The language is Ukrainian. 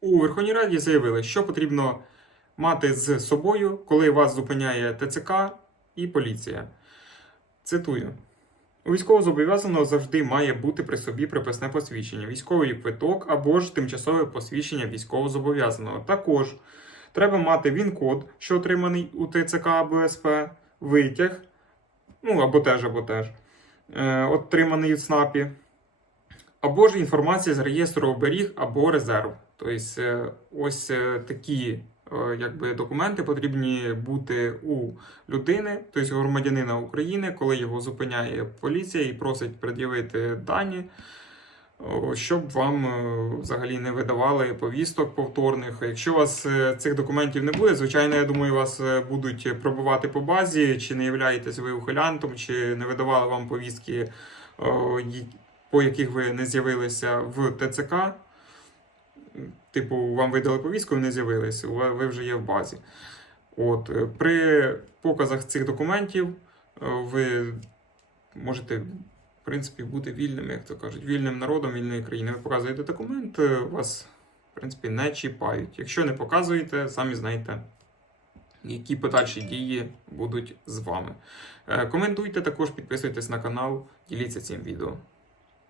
у Верховній Раді заявили, що потрібно мати з собою, коли вас зупиняє ТЦК і поліція. Цитую. У військовозобов'язаного завжди має бути при собі приписне посвідчення, військовий квиток або ж тимчасове посвідчення військовозобов'язаного. Також треба мати ВІН-код, що отриманий у ТЦК або СП, витяг, ну або теж, або теж, е, отриманий у ЦНАПі, або ж інформація з реєстру оберіг або резерв. Тобто, е, ось е, такі е, якби, документи потрібні бути у людини, тобто громадянина України, коли його зупиняє поліція і просить пред'явити дані, щоб вам взагалі не видавали повісток повторних. Якщо у вас цих документів не буде, звичайно, я думаю, вас будуть пробувати по базі, чи не являєтесь ви ухилянтом, чи не видавали вам повістки, по яких ви не з'явилися в ТЦК. Типу, вам видали повістку, ви не з'явилися, ви вже є в базі. От, е, при показах цих документів е, ви можете, в принципі, бути вільним, як то кажуть, вільним народом вільної країни. Ви показуєте документ, е, вас, в принципі, не чіпають. Якщо не показуєте, самі знаєте, які подальші дії будуть з вами. Коментуйте також, підписуйтесь на канал, діліться цим відео.